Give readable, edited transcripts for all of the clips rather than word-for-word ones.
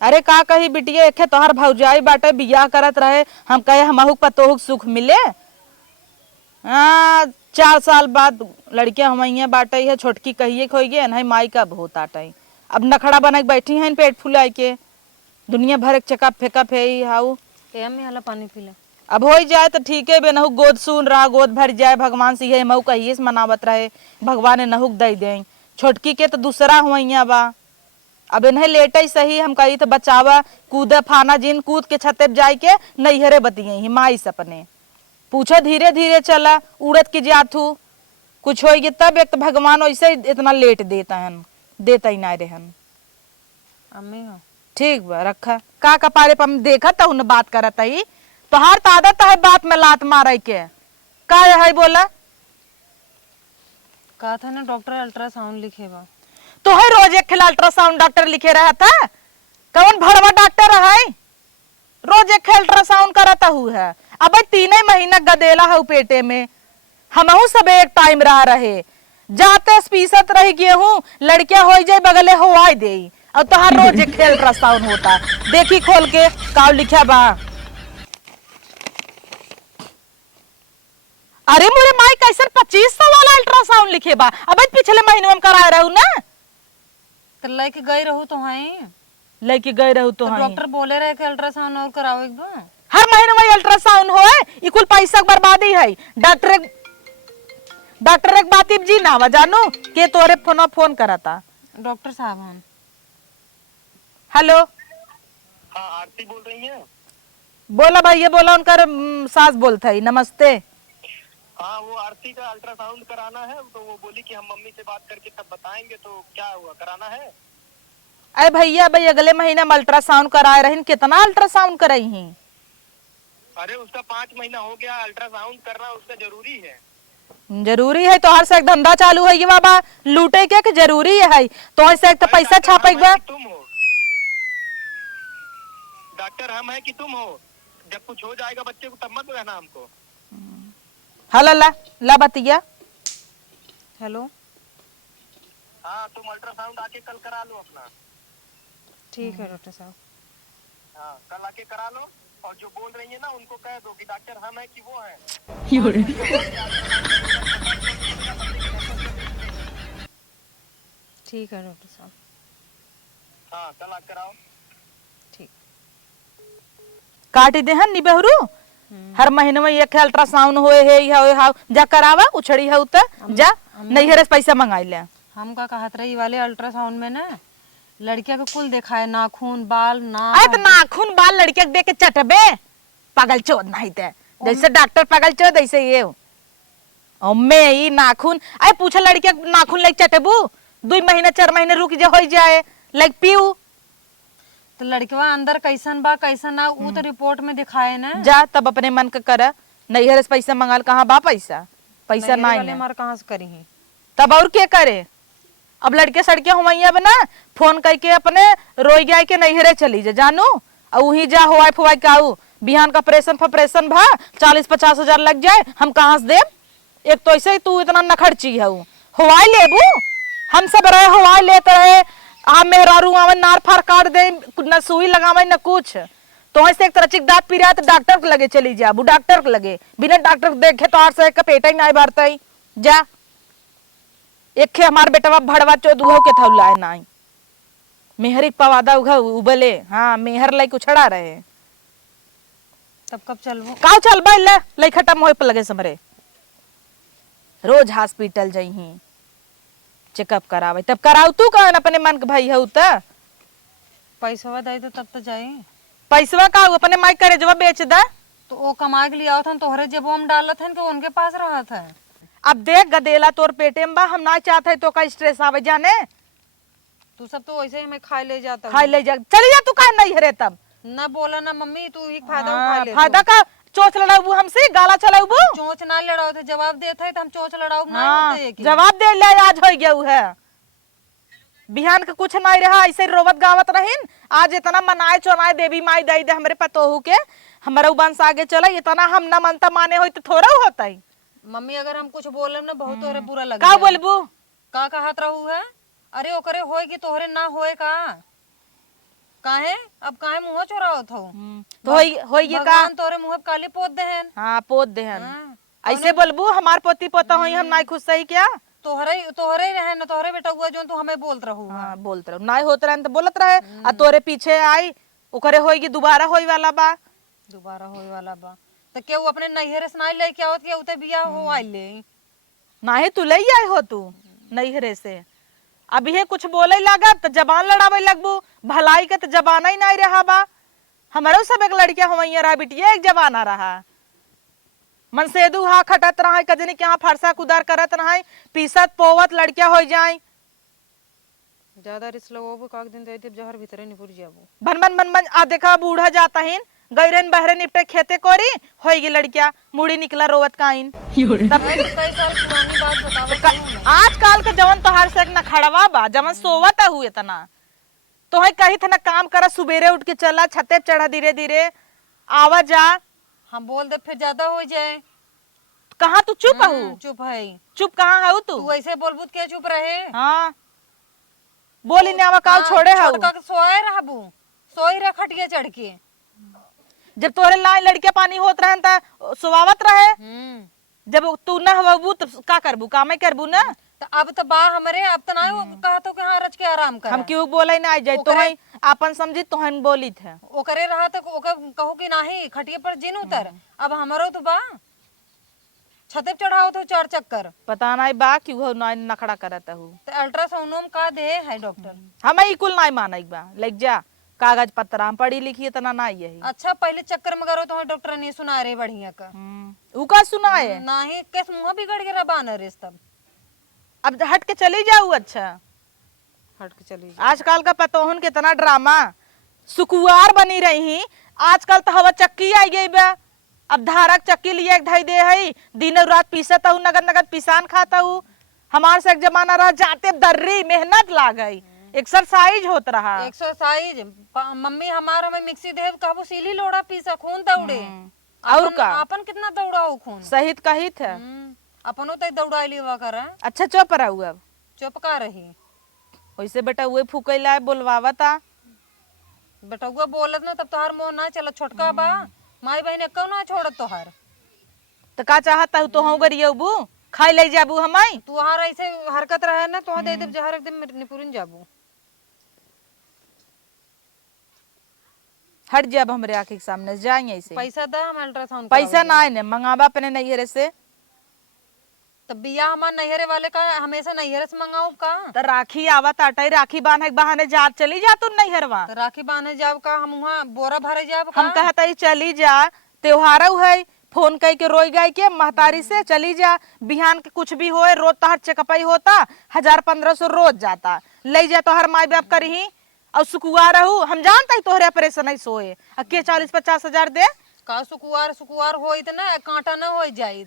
अरे का कही बिटिया, एक तोहर भौजाई बाटे बियाह करत रहे, हम कहे हमहू पतोहू सुख मिले। हाँ 4 साल बाद लड़कियां हमइया बाटे है, छोटकी कहिए खोई गे नहीं माई का बहुत आटाई। अब नखड़ा बना के बैठी हैं पेट फुलाई के, दुनिया भर एक चका फेंका फे हाउ। में हला पानी पीला। अब हो जाए तो ठीक है, बेनहू गोद सुन रहा, गोद भर जाए भगवान से, यही मऊ कहिए से मनावत रहे, भगवान ने नहुक दे दे। छोटकी के तो दूसरा हुआ बा, अब इन्हें लेटे सही हम कही तो बचावा, कूदे फाना जिन कूद के छते जाय के नैहरे बतिये माई सपने पूछो, धीरे धीरे चला उड़द की जाथू, कुछ होगी तब। एक तो भगवान वैसे इतना लेट देता है, देता ही ना रहन। अम्मी हो ठीक बा रखा का कपारे पर देखा था उन बात करत ही, तोहार तो आदत है बात में लात मारे के। का है बोला? कहा था ना डॉक्टर अल्ट्रासाउंड लिखेगा। तो है रोज एक खिला अल्ट्रासाउंड डॉक्टर लिखे रहा था, कौन भड़वा डॉक्टर है? रोज एक अल्ट्रासाउंड करता हु है। अब 3 महीना गदेला है पेटे में, हमहू सब एक टाइम रहे जाते पीसत रही गेहूं, लड़कियां हो जाए बगले होवाई दे, और तोहार रोज एक अल्ट्रासाउंड होता। देखी खोल के का लिखा बा। अरे मोरे माई कैसे 2500 वाला अल्ट्रासाउंड लिखे बा? अब पिछले महीने में करा रहू ना, तो लेके गई रहू तो हाई, लेके गए रहू तो हाई। डॉक्टर बोले रहे कि अल्ट्रासाउंड और कराओ एक बार। हर महीने में अल्ट्रासाउंड हो, ये कुल पैसा की बर्बादी है। डॉक्टर एक बात जी ना जानू के तोरे फोन करा था। डॉक्टर साहब हम हेलो, हाँ आरती बोल रही हैं? बोला भाई, ये बोला उनका सास बोलता है। नमस्ते। हाँ वो आरती का अल्ट्रासाउंड कराना है, तो वो बोली कि हम मम्मी से बात करके तब बताएंगे, तो क्या हुआ कराना है? अरे भैया भाई अगले महीने में अल्ट्रासाउंड कराए रही, कितना अल्ट्रासाउंड कराई ही? अरे उसका 5 महीना हो गया, अल्ट्रासाउंड करना उसका जरूरी है। जरूरी है तो हर से एक धंधा चालू है ये बाबा, लूटे के जरूरी है तो ऐसे एक तो पैसा छापे बा। तुम हो डॉक्टर, हम है कि तुम हो? जब कुछ हो जाएगा बच्चे को तब मत कहना हमको। हला ला बतिया। हेलो, हाँ तुम अल्ट्रासाउंड आके कल करा लो अपना। ठीक है डॉक्टर साहब। हाँ कल आके करा लो, और जो बोल रही है ना उनको कह दो कि डॉक्टर हम है कि वो है। ठीक है डॉक्टर साहब। हाँ कल आके कराओ। ठीक। काट दे हन निबहरू, हर महीने में एक अल्ट्रासाउंड होए है जा करावा, उछड़ी है उत जा नैहरे से पैसा मंगाई ले। हम का कहत रही वाले अल्ट्रासाउंड में ना लड़किया को कुल देखा है, नाखून बाल ना। अरे तो नाखून बाल लड़के देख के चटबे, पागल चोद नहीं ते, जैसे डॉक्टर पागल चोद ऐसे ये अम्मे ई नाखून। अरे पूछा लड़के नाखून लेके चटबू, 2 महीने 4 महीने रुक जा हो जाए लाइक पीऊ। तो लड़कवा अंदर कैसन बा कैसन ना वो तो रिपोर्ट में दिखाए ना। जा तब अपने मन का कर, नैहरे से पैसा मंगाल, कहाँ बा पैसा? पैसा ना वाले मार कहाँ से करी है? तब और क्या करे? अब लड़के सड़के हुआ बना फोन करके अपने रोई गया के नैहरे चली जा जानू, और वही जा हुआ फुआई काऊ बिहान का ऑपरेशन फपरेशन भा 40-50 हजार लग जाए, हम कहाँ से दे? एक तो ऐसे ही तू इतना नखड़ची है, हवाई लेबू, हम सब रहे हवाई लेते रहे, आ मेहरारू आवे नार फार काट दे, न सुई लगावे न कुछ। तो ऐसे एक तरह दांत पी रहा है तो डॉक्टर के लगे चली जा, डॉक्टर के लगे बिना डॉक्टर के देखे तो आठ से एक पेट ही नहीं भरता ही जा। एक हमार बेटवा भड़वा चो दुहो के थौला है नाई मेहर पवादा उघा उबले। हाँ मेहर लाई उछड़ा रहे, तब कब चलबो? का चल ले लाई खत्म होए पर लगे समरे, रोज हॉस्पिटल जाई चेकअप करावे, तब कराऊ तू कहन अपने मन के भाई हऊ त पैसा दे तो तब तो जाए। पैसवा का अपने माई करे जब बेच दा, तो वो कमा के लिया था तोहरे जेब में डालत हन कि उनके पास रहा था। अब देख गदेला तोर पेटे में बा, हम ना चाहते तो का स्ट्रेस आवे जाने। तू सब तो वैसे ही मैं खाई ले जाता खाई ले जा, चली जा तू का नहीं हरे तब ना बोला ना मम्मी, तू ही फायदा उठा ले। फायदा का चोच लड़ाऊ हमसे, गाला चलाऊ चोंच ना लड़ाओ थे, जवाब देते तो हम चोंच लड़ाओ ना होते कि। जवाब दे ले, आज हो गया है बिहान का कुछ नहीं रहा, ऐसे रोवत गावत रहीन। आज इतना मनाए चोनाए देवी माई दई दे हमरे पतोहू के, हमारा वंश आगे चला, इतना हम ना मनता माने हो तो थोड़ा होता ही। मम्मी अगर हम कुछ बोले ना बहुत तोहरे बुरा लगे। का बोलबू? का कहत रहू है? अरे ओकरे होए कि तोहरे ना होए का? काहे अब काहे मुंह चोराओ थो? तो होई ये का? भगवान तोरे मुंह पे काली पोत देहन। हाँ पोत देहन। हाँ, ऐसे बोलबू हमार पोती पोता होई हम नाई खुश सही क्या? तोहरे तोहरे रहे न, तोहरे बेटा हुआ जो तू हमें बोलत रहू। हाँ बोलत रहो, नाई होत रहे तो बोलत रहे। आ तोरे पीछे आई ओकरे होई दोबारा होई वाला बा। दोबारा होए वाला बा तो केहू अपने नैहरे से नहीं लेके आवत के उते बिया हो आइले। नाही तू ले आई हो तू नैहरे से, अब ये कुछ बोले लागत तो जबान लड़ावे लगबू। भलाई के तो जबाना ही नहीं रहा बा। हमारो सब एक लड़किया हवैया रहा बिटिया, एक जबाना रहा। मन सेदू हा खटत रहा कजनी के यहाँ फरसा कुदार करत रहा, पीसत पोवत लड़किया हो जाए। ज्यादा रिस्क लगोबो काक दिन दे देब जहर भीतरे निपुर जाबो। बन बन बन बन आ देखा बूढ़ा जाता हिन गैरन बहरे निपटे खेते कोरी होगी लड़किया मुड़ी निकला रोवत काइन। तब कई साल पुरानी बात बतावत। आजकल के जवन तोहार से न खड़वा बा जवन सोवत हुए तना तो है कही थे ना काम करा, सुबेरे उठ के चला छते चढ़ा धीरे धीरे आवा जा। हम बोल दे फिर ज्यादा हो जाए। कहाँ तू चुप हूँ? चुप है चुप कहाँ हूँ तू? तू ऐसे बोलबूत के चुप रहे। हाँ बोली ने आवा काल छोड़े हूँ। छोटका के सोए रहबू, सोई रह खटिया चढ़ के। जब तोरे लाई लड़के पानी होत रहे ता सुवावत रहे, जब तू न हवबू तो का करबू? कामे करबू ना। तो अब तो बा हमरे, अब तो ना कहा तो कि हाँ रच के आराम कर। हम क्यों बोले ना जाए तो है आपन समझी तो हम बोली थे ओकरे रहा तो ओकर कहू कि नाही खटिया पर जिन उतर। अब हमरो तो बा छते पे चढ़ाओ तो 4 चक्कर। पता नहीं बा क्यों हो ना नखड़ा करत हूँ। तो अल्ट्रासाउंड का दे है डॉक्टर। हम ई कुल नहीं माने बा, लग जा कागज पत्र हम पढ़ी लिखी इतना ना यही। अच्छा पहले चक्कर में करो तो डॉक्टर ने सुना रे बढ़िया का। ऊ का सुनाए नाही कैस मुंह बिगड़ गया बान रे तब। अब हट के चली जाऊ। अच्छा हट के चली आजकल का पतोहन कितना ड्रामा सुकुआर बनी रही। आजकल तो हवा चक्की आई गई बा, अब धारक चक्की लिए धई दे है, दिन रात पीसत हूँ, नगद नगद पिसान खाता हूँ। हमारे से एक जमाना रहा जाते दर्री मेहनत लाग गई, एक्सरसाइज होत रहा। एक्सरसाइज मम्मी हमार हमें मिक्सी दे कहबो सीली लोड़ा पीसा खून दौड़े। और का अपन कितना दौड़ा हो खून। सहित कही थे अपनो तो दौड़ा लिया कर। अच्छा चुप रहू अब चुप का रही। वैसे बेटा वो फूकैला बोलवावता बेटुआ बोलत ना तब तोहार मोह ना चल। छोटका बा माई बहन क्यों ना छोड़त तोहार। तो का चाहता हूँ तो हूँ गरियबू खाई ले जाबू हमाई। तुहार ऐसे हरकत रहे ना तो दे दे जहर एकदम निपुरन जाबू। हट जाब हमरे आँख के सामने जाएंगे ऐसे। पैसा दा हम अल्ट्रासाउंड पैसा ना है मंगावा अपने नैहरे से। तब बिया हमार नैहरे वाले का हमेशा नैहरे से मंगाऊ का। तो राखी आवत आटाई राखी बांधे के बहाने जा चली जा तू नैहरवा। तो राखी बांधे जाब का हम वहाँ बोरा भरे जाब का। हम कहता ही चली जा त्योहार है, फोन कह के रोई गई के महतारी से चली जा। बिहान के कुछ भी होए रोज तहर चेकअप होता 1000-1500 रोज जाता ले जा तो हर माई बाप करही और सुकुआ रहू। हम जानता ही तोहरे ऑपरेशन नहीं सोए के 40-50 हजार दे का सुकुआर होई त ना कांटा ना हो जाई।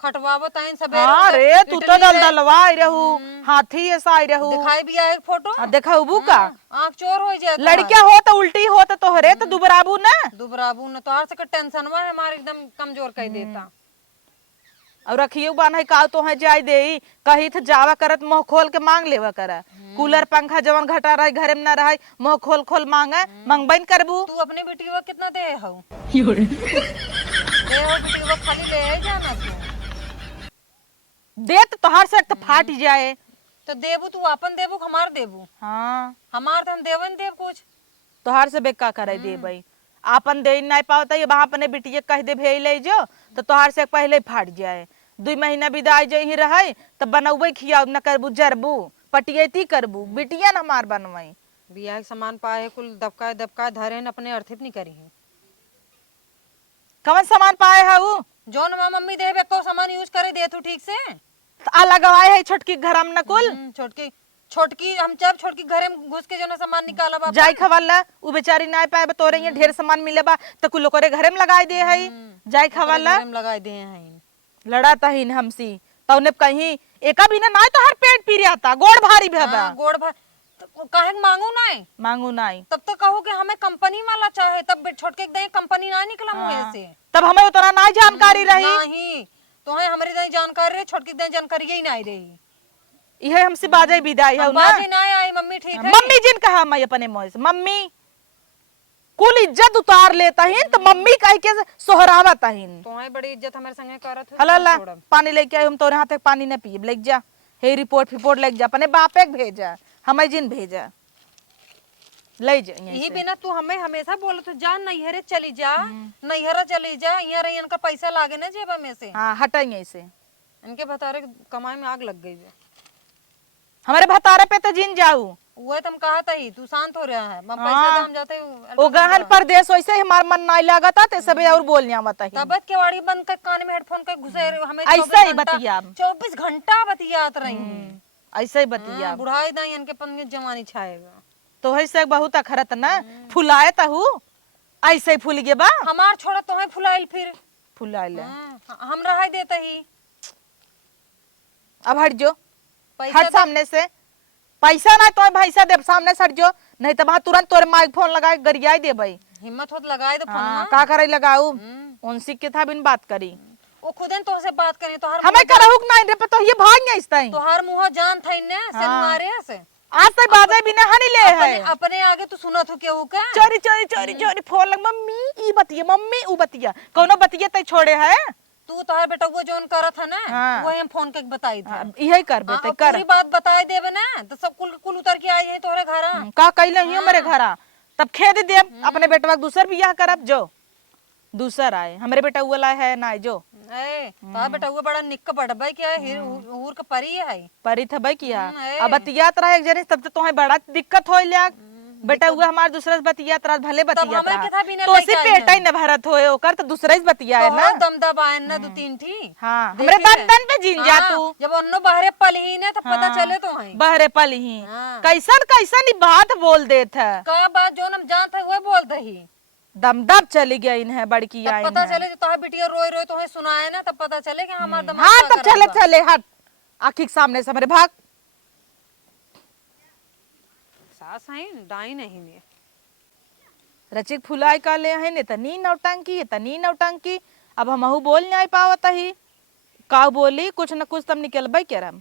खटवावो ताइन सबेरे। हाँ रे तू तो दलदलवा आई रहू, हाथी ऐसा आई रहू। दिखाई भी आए फोटो देखबू का आँख चोर हो जाए। लड़किया हो तो उल्टी हो तो तोहरे तो दुबराबू ना। दुबराबू न तोहार से टेंशन हुआ है हमारे एकदम कमजोर कर देता। और रखियो बान है का तो है जाय दे कही थ जावा करत मुंह खोल के मांग लेवा कर। कूलर पंखा जवन घटा रहे घरे में ना रहे मुंह खोल खोल मांगे मंगबैन करबू। तू अपने बेटी कितना दे हो? दे हो बेटी खाली ले जाना तू। दे तो तोहार से तो फाट जाए। तो देबू तू अपन देबू हमार देबू। हाँ हमार तो हम देवन देव कुछ। तोहार से बेका करे दे भाई आपन दे नहीं पावता ये वहां अपने बिटिया कह दे भेज ले जो तो तोहार से पहले फाट जाए। 2 महीना विदाई जो ही रहे तब बनौबे खियाओ न करबू जरबू पटियती करबू बिटिया न हमार बनवाई। बियाह के सामान पाए कुल दबका धरे न अपने अर्थित नहीं करी है। कौन सामान पाए है वो जौन माँ मम्मी दे को सामान यूज करे दे तू ठीक से। आ लगवाए है छोटकी घर में न कुल छोटकी हम जब छोटकी घरे में घुस के जो ना सामान निकाला बा जाई खवाला उ बेचारी ना पाए तोरे यहाँ ढेर सामान मिले बा तो कुल ओकरे घरे में लगाई दे है। जाई खवाला लगा दे हैं लड़ा तहीन हमसी तौने कहीं एका भी ना तो हर पेट पी आता गोड़ भारी भेबा। गोड़ भाई तो काहे मांगू नहीं मांगू नहीं तब तो कहो कि हमें कंपनी वाला चाहे तब छोटके दे कंपनी ना निकला मुंह से। तब हमें उतना ना जानकारी रही नहीं तो है हमारी दे जानकारी रही छोटकी दे जानकारी यही नहीं रही। यह हमसे बाजे विदाई है ना बाजी ना आई मम्मी ठीक है। मम्मी जिन कहा मैं अपने मुंह से मम्मी कुल इज्जत उतार लेता ही तो मम्मी कह के सोहरावत ही। तो बड़ी इज्जत हमारे संगे करत हो। हला ला पानी लेके आई, हम तोरे हाथ पानी न पिए, लेके जा हे रिपोर्ट लेके जा, अपने बापे के भेजा, हमें जिन भेजा ले जा यहीं यही से। बिना तू हमें हमेशा बोलत हो जा नैहरे चली जा, नैहरा चली जा, यहाँ रही इनका पैसा लागे ना जेबा में से। हाँ हटाई यहीं से, इनके भतारे कमाई में आग लग गई है। हमारे भतारे पे तो जिन जाऊ। वो तुम कहा था ही तू शांत हो रहा है, हम पैसा तो हम जाते ओ गहन परदेश वैसे ही हमार मन नहीं लगा था, ते सबे और बोलने आवत ही। तबत केवाड़ी बंद कर कान में हेडफोन के घुसे हमें ऐसे ही बतिया 24 घंटा बतियात रही। ऐसे ही बतिया बुढ़ाई दाई इनके पंगे जवानी छाएगा। तो ऐसे बहुत अखरत ना फुलाए तहु ऐसे ही फूल गे बा हमार छोड़ा तो है फुलाइल फिर फुलाए ले। हम रहा देता ही। अब हट जो, पैसा हट सामने से, पैसा ना तो भैसा दे सामने से हट जो, नहीं तो वहां तुरंत तोरे माइक फोन लगाए गरियाई दे भाई। हिम्मत होत लगाए तो फोन हाँ, का करे लगाऊ उनसी के था बिन बात करी वो खुद तो से बात करें तो हर हमें करहु नहीं रे, पर तो ये भाग गया इस टाइम तो हर मुंह जान था ने से मारे से आज तक बाजे बिना हनी ले है। अपने आगे तू सुनत हो केहू का चोरी चोरी चोरी चोरी फोन लग मम्मी ई बतिया मम्मी ऊ बतिया कोनो बतिया तय छोड़े है। तू तोहर बेटा वो जोन करत है ना हाँ। वो हम फोन के बताई था। यही कर बेटे कर पूरी बात बताई देबे ना तो सब कुल उतर के आई है तोहरे घर। का कइले ही मेरे घरा तब खेद दे अपने बेटवा दूसर बियाह करब जो दूसर आए हमरे बेटा वाला है ना जो ए तोहर बेटा वो बड़ा निक पड़बे क्या है हूर का परी है परी था भाई किया ए। अब बतियात रहे एक जने तब तो तुम्हें बड़ा दिक्कत होई लिया बेटा हुआ हमार दूसरा से बतियात रहा भले बतियात हमें के था बिना तो लेके सी आई पेटा ही न भरत होए ओकर तो दूसरा ही बतिया है ना। दम दबायन ना दो तीन थी। हां हमरे दन पे जिन जा तू जब अन्नो बाहरे पलही ने तो पता चले तो है बहरे पल ही हाँ। कैसन कैसन ही बात बोल देत है का बात जो हम जानते वो बोल दही दम दब चली गई है बड़की आई पता चले जो तोहर बिटिया रोए रोए तो सुनाए ना तब पता चले कि हमार दम हाँ तब चले चले हट आखिर सामने से हमारे भाग सास है डाई नहीं ने रचिक फुलाई का ले है ने तनी नौटंकी अब हमहू बोल नहीं पावत ही का बोली कुछ न कुछ तम निकलबे के रम।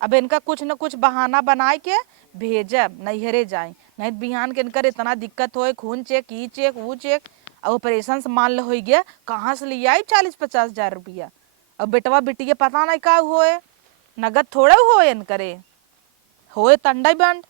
अब इनका कुछ न कुछ बहाना बनाए के भेजब नैहरे जाए नहीं बिहान के इनकर इतना दिक्कत होए खून चेक ई चेक वो चेक अब ऑपरेशन से मान लो हो गया कहाँ से ले आई 40-50 हजार रुपया। अब बेटवा बिटिया पता नहीं का होए नगद थोड़े होए इनकरे होए तंडई बंड